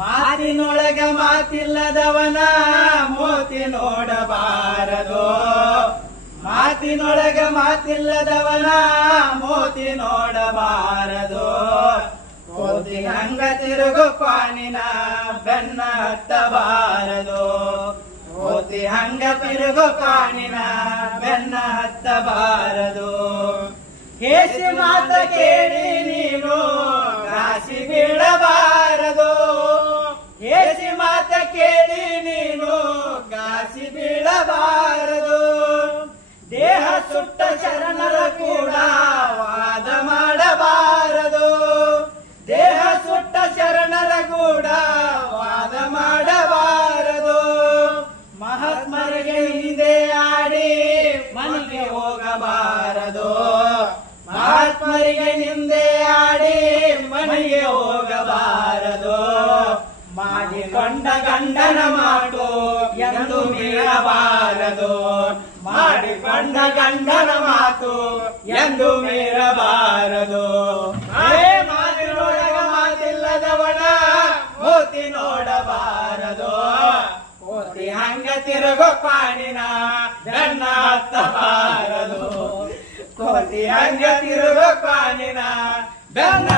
ಮಾತಿನೊಳಗ ಮಾತಿಲ್ಲದವನ ಮೋತಿ ನೋಡಬಾರದು. ಮಾತಿನೊಳಗ ಮಾತಿಲ್ಲದವನ ಮೋತಿ ನೋಡಬಾರದು. ಕೋತಿ ಹಂಗ ತಿರುಗು ಪಾನಿನ ಬೆನ್ನ ಹತ್ತಬಾರದು. ಕೋತಿ ಹಂಗ ತಿರುಗು ಪಾನಿನ ಬೆನ್ನ ಹತ್ತಬಾರದು. ಹೇಸಿ ಮಾತ ಕೇಳಿ ನೀನು ಕಾಸಿ ಬೀಳಬಾರದು. ಹೇಸಿ ಮಾತ ಕೇಳಿ ನೀನು ಕಾಸಿ ಬೀಳಬಾರದು. ದೇಹ ಸುಟ್ಟ ಶರಣರ ಕೂಡ ವಾದ ಮಾಡಬಾರದು. ದೇಹ ಸುಟ್ಟ ಶರಣರ ಕೂಡ ವಾದ ಮಾಡಬಾರದು. ಮಹಾತ್ಮರಿಗೆ ಹಿಂದೆ ಆಡಿ ಮನೆಗೆ ಹೋಗಬಾರದು. ಮಹಾತ್ಮರಿಗೆ ನಿಂದೆ ಆಡಿ ಮನೆಗೆ ಹೋಗಬಾರದು. ಮಾಡಿಕೊಂಡ ಗಂಡನ ಮಾತು ಎಂದು ಮೀರಬಾರದು. ಮಾಡಿಕೊಂಡ ಗಂಡನ ಮಾತು ಎಂದು ಮೀರಬಾರದು. ಮಾತಿನೊಳಗ ಮಾತಿಲ್ಲದವನ ಮೋತಿ ನೋಡಬಾರದು. ಕೋತಿ ಹಂಗ ತಿರುಗು ಪಾಣಿನ ಬೆನ್ನ ಹತ್ತಬಾರದು. ಕೋತಿ ಹಂಗ ತಿರುಗು ಪಾಣಿನ ಬೆನ್ನ